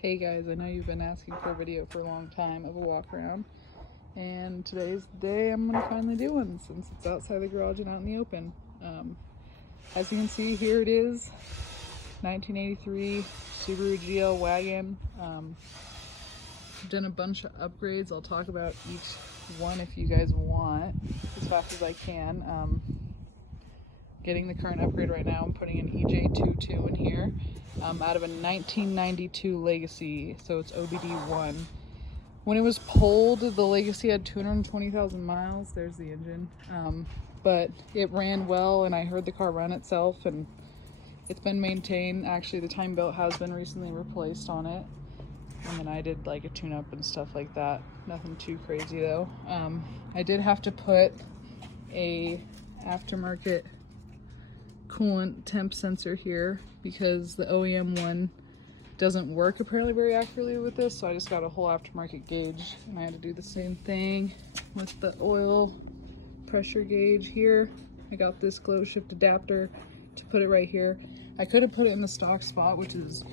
Hey guys, I know you've been asking for a video for a long time of a walk around, and today's the day I'm gonna finally do one since it's outside the garage and out in the open. As you can see, here it is, 1983 Subaru GL Wagon. I've done a bunch of upgrades. I'll talk about each one if you guys want, as fast as I can. Getting the current upgrade right now, I'm putting an EJ22 in here out of a 1992 Legacy, so it's OBD1. When it was pulled, the Legacy had 220,000 miles. There's the engine. But it ran well, and I heard the car run itself, and it's been maintained. Actually, the time belt has been recently replaced on it, and then I did like a tune-up and stuff like that. Nothing too crazy though. I did have to put a aftermarket coolant temp sensor here because the OEM one doesn't work apparently very accurately with this, so I just got a whole aftermarket gauge, and I had to do the same thing with the oil pressure gauge here. I got this glow shift adapter to put it right here. I could have put it in the stock spot, which is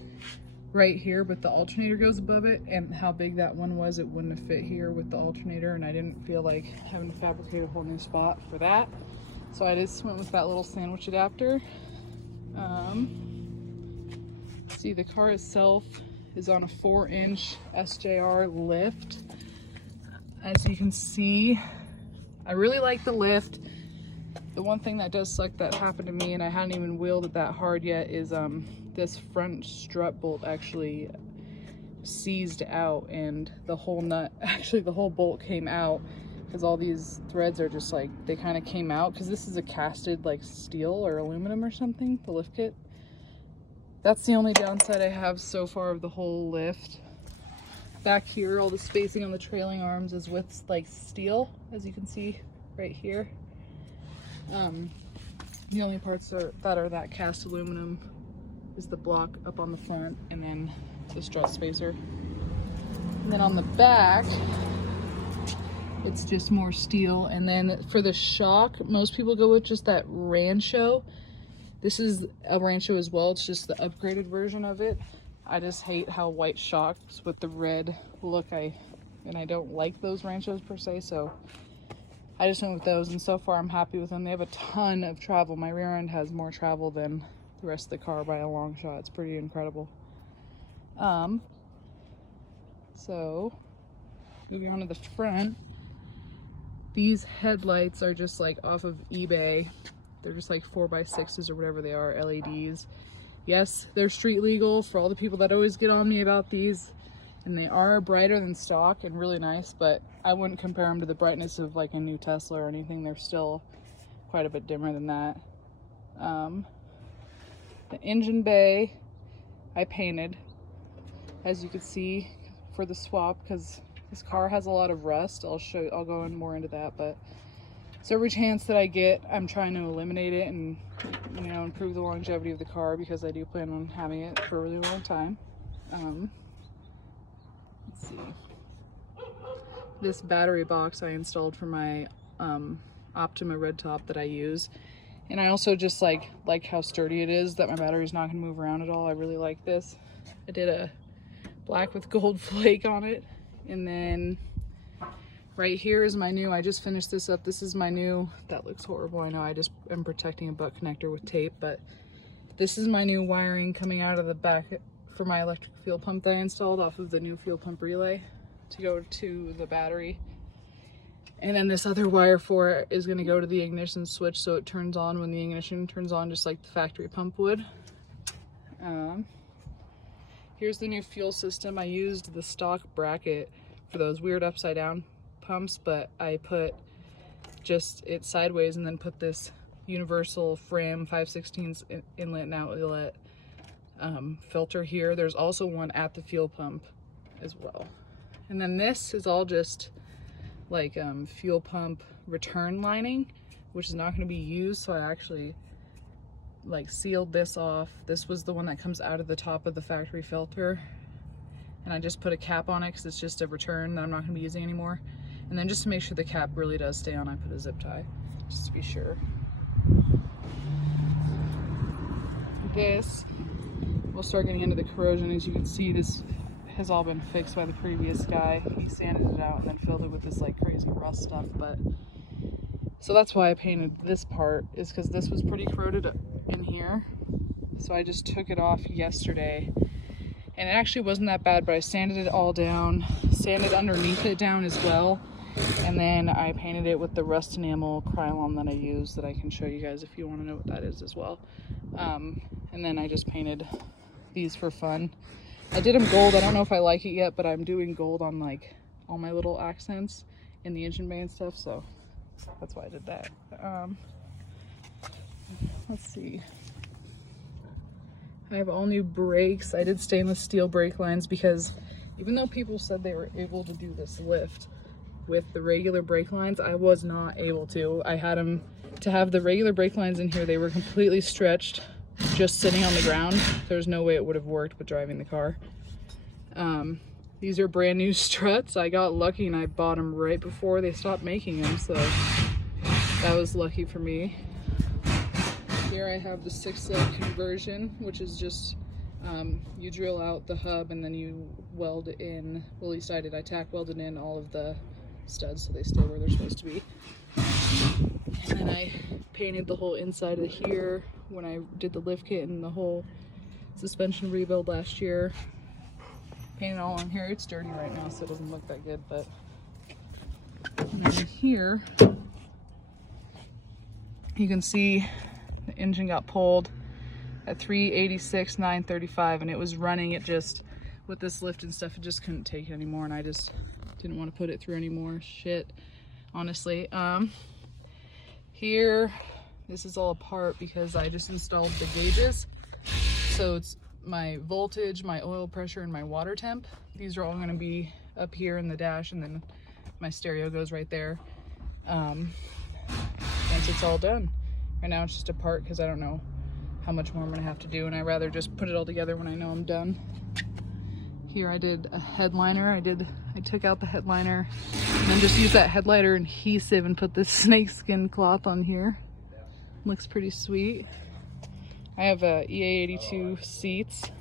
right here, but the alternator goes above it, and how big that one was, it wouldn't have fit here with the alternator, and I didn't feel like having to fabricate a whole new spot for that. So I just went with that little sandwich adapter. See, the car itself is on a 4-inch SJR lift. As you can see, I really like the lift. The one thing that does suck that happened to me, and I hadn't even wheeled it that hard yet, is this front strut bolt actually seized out, and the whole nut, actually the whole bolt came out, because all these threads are just like, they kind of came out, because this is a casted like steel or aluminum or something, the lift kit. That's the only downside I have so far of the whole lift. Back here, all the spacing on the trailing arms is with like steel, as you can see right here. The only parts that are that cast aluminum is the block up on the front, and then the strut spacer. And then on the back, it's just more steel. And then for the shock, most people go with just that Rancho. This is a Rancho as well. It's just the upgraded version of it. I just hate how white shocks with the red look. And I don't like those Ranchos per se, so I just went with those, and so far I'm happy with them. They have a ton of travel. My rear end has more travel than the rest of the car by a long shot. It's pretty incredible. So moving on to the front, these headlights are just like off of eBay. They're just like 4x6s or whatever they are, LEDs. Yes, they're street legal for all the people that always get on me about these, and they are brighter than stock and really nice, but I wouldn't compare them to the brightness of like a new Tesla or anything. They're still quite a bit dimmer than that. The engine bay I painted, as you can see, for the swap, because this car has a lot of rust. I'll go in more into that, but so every chance that I get, I'm trying to eliminate it and, you know, improve the longevity of the car, because I do plan on having it for a really long time. Let's see. This battery box I installed for my Optima red top that I use, and I also just like how sturdy it is, that my battery's not gonna move around at all. I really like this. I did a black with gold flake on it, and then right here is my new, I just finished this up. This is my new, that looks horrible, I know, I just am protecting a butt connector with tape, but this is my new wiring coming out of the back for my electric fuel pump that I installed off of the new fuel pump relay to go to the battery. And then this other wire for it is going to go to the ignition switch, so it turns on when the ignition turns on, just like the factory pump would. Here's the new fuel system. I used the stock bracket for those weird upside down pumps, but I put just it sideways and then put this universal Fram 5/16 inlet and outlet filter here. There's also one at the fuel pump as well. And then this is all just like fuel pump return lining, which is not going to be used, so I actually like sealed this off. This was the one that comes out of the top of the factory filter, and I just put a cap on it because it's just a return that I'm not going to be using anymore. And then just to make sure the cap really does stay on, I put a zip tie just to be sure. This, we'll start getting into the corrosion. As you can see, this has all been fixed by the previous guy. He sanded it out and then filled it with this like crazy rust stuff. But so that's why I painted this part, is because this was pretty corroded in here. So I just took it off yesterday, and it actually wasn't that bad, but I sanded it all down, sanded underneath it down as well, and then I painted it with the rust enamel Krylon that I use, that I can show you guys if you want to know what that is as well. And then I just painted these for fun. I did them gold. I don't know if I like it yet, but I'm doing gold on like all my little accents in the engine bay and stuff, so that's why I did that. Let's see. I have all new brakes. I did stainless steel brake lines because even though people said they were able to do this lift with the regular brake lines, I was not able to. I had them to have the regular brake lines in here. They were completely stretched, just sitting on the ground. There's no way it would have worked with driving the car. These are brand new struts. I got lucky and I bought them right before they stopped making them, so that was lucky for me. Here I have the 6-leg conversion, which is just you drill out the hub and then you weld in, well, at least I did, I tack welded in all of the studs so they stay where they're supposed to be. And then I painted the whole inside of here when I did the lift kit and the whole suspension rebuild last year. Painted all on here. It's dirty right now, so it doesn't look that good, but and then here you can see the engine got pulled at 386, 935, and it was running. It just, with this lift and stuff, it just couldn't take it anymore, and I just didn't want to put it through any more shit, honestly. Here, this is all apart because I just installed the gauges. So it's my voltage, my oil pressure, and my water temp. These are all going to be up here in the dash, and then my stereo goes right there. Once it's all done. Right now it's just apart because I don't know how much more I'm going to have to do, and I'd rather just put it all together when I know I'm done. Here I did a headliner. I took out the headliner and then just used that headliner adhesive and put this snakeskin cloth on here. Looks pretty sweet. I have EA82 seats.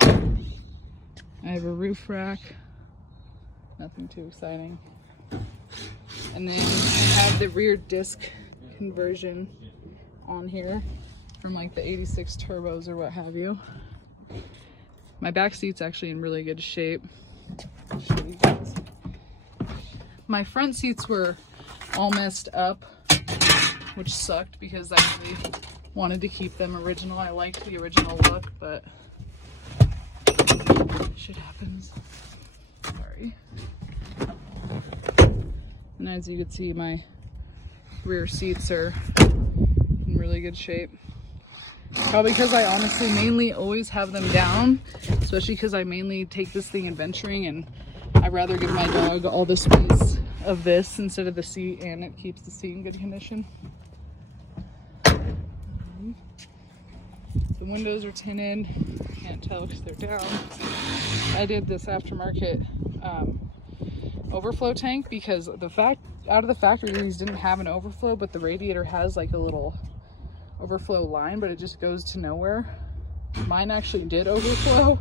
I have a roof rack. Nothing too exciting. And then I have the rear disc conversion on here from like the 86 turbos or what have you. My back seat's actually in really good shape. I'll show you guys. My front seats were all messed up, which sucked because I really wanted to keep them original. I liked the original look, but shit happens. Sorry. And as you can see, my rear seats are in really good shape. Probably because I honestly mainly always have them down, especially because I mainly take this thing adventuring, and I'd rather give my dog all the space of this instead of the seat, and it keeps the seat in good condition. The windows are tinted. Can't tell because they're down. I did this aftermarket overflow tank because out of the factory these didn't have an overflow, but the radiator has like a little overflow line, but it just goes to nowhere. Mine actually did overflow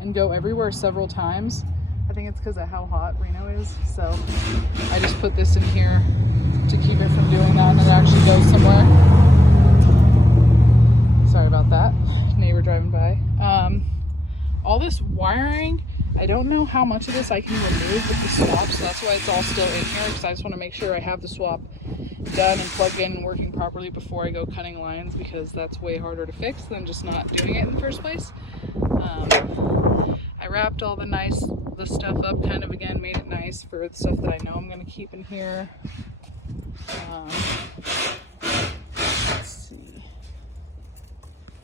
and go everywhere several times. I think it's because of how hot Reno is, so I just put this in here to keep it from doing that, and it actually goes somewhere. Sorry about that, neighbor driving by. All this wiring, I don't know how much of this I can remove with the swap, so that's why it's all still in here, because I just want to make sure I have the swap done and plugged in and working properly before I go cutting lines, because that's way harder to fix than just not doing it in the first place. I wrapped all the stuff up kind of again, made it nice for the stuff that I know I'm going to keep in here. Let's see.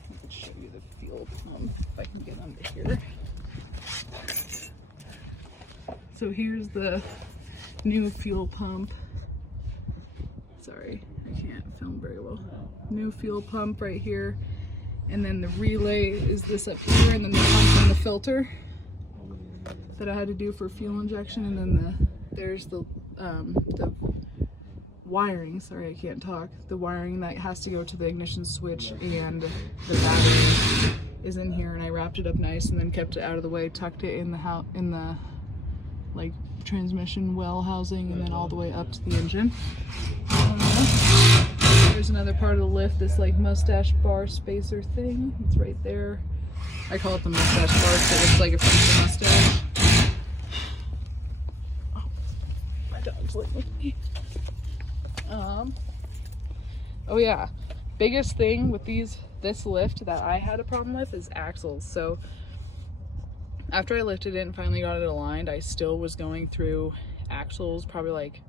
I can show you the fuel pump if I can get under here. So here's the new fuel pump. Sorry, I can't film very well. New fuel pump right here. And then the relay is this up here, and then the pump and the filter that I had to do for fuel injection. And then there's the wiring, sorry I can't talk, the wiring that has to go to the ignition switch and the battery is in here, and I wrapped it up nice and then kept it out of the way, tucked it in the like transmission well housing, and then all the way up to the engine. There's another part of the lift, this like mustache bar spacer thing. It's right there. I call it the mustache bar because it looks like a French mustache. Oh, my dog's laying with me. Oh yeah, biggest thing with this lift that I had a problem with is axles. So after I lifted it and finally got it aligned, I still was going through axles probably like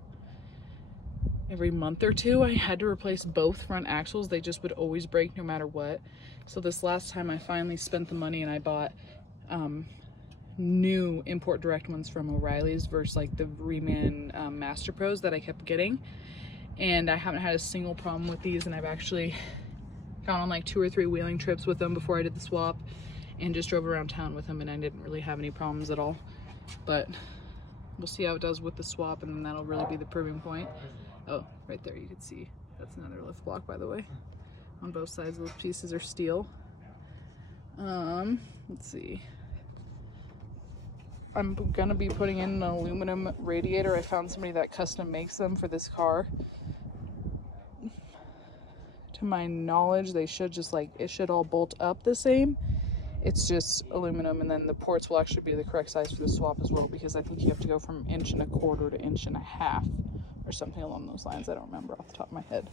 every month or two. I had to replace both front axles. They just would always break no matter what. So this last time I finally spent the money and I bought new import direct ones from O'Reilly's versus like the Reman Master Pros that I kept getting. And I haven't had a single problem with these, and I've actually gone on like 2 or 3 wheeling trips with them before I did the swap and just drove around town with them, and I didn't really have any problems at all. But we'll see how it does with the swap, and then that'll really be the proving point. Oh, right there you can see that's another lift block, by the way. On both sides, those pieces are steel. Let's see. I'm gonna be putting in an aluminum radiator. I found somebody that custom makes them for this car. To my knowledge, they should just like, it should all bolt up the same. It's just aluminum, and then the ports will actually be the correct size for the swap as well, because I think you have to go from 1.25 to 1.5 inches or something along those lines. I don't remember off the top of my head.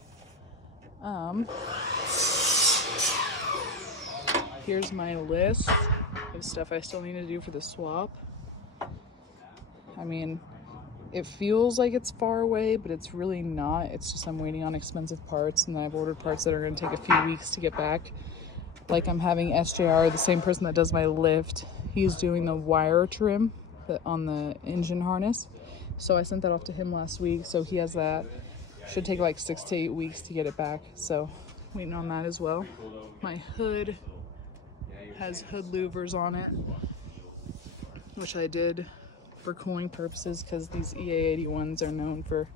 Here's my list of stuff I still need to do for the swap. I mean, it feels like it's far away, but it's really not. It's just I'm waiting on expensive parts, and I've ordered parts that are going to take a few weeks to get back. Like I'm having SJR, the same person that does my lift, he's doing the wire trim on the engine harness. So I sent that off to him last week, so he has that. Should take like 6 to 8 weeks to get it back, so waiting on that as well. My hood has hood louvers on it, which I did for cooling purposes because these EA81s are known for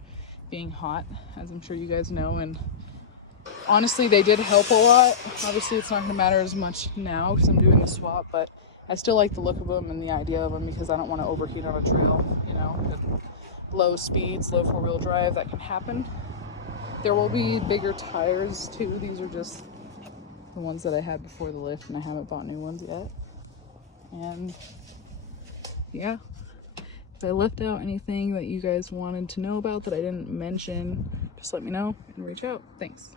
being hot, as I'm sure you guys know, and honestly they did help a lot. Obviously it's not going to matter as much now because I'm doing the swap, but I still like the look of them and the idea of them because I don't want to overheat on a trail, you know, with low speeds, low 4-wheel drive, that can happen. There will be bigger tires too. These are just the ones that I had before the lift, and I haven't bought new ones yet. And yeah, if I left out anything that you guys wanted to know about that I didn't mention, just let me know and reach out. Thanks.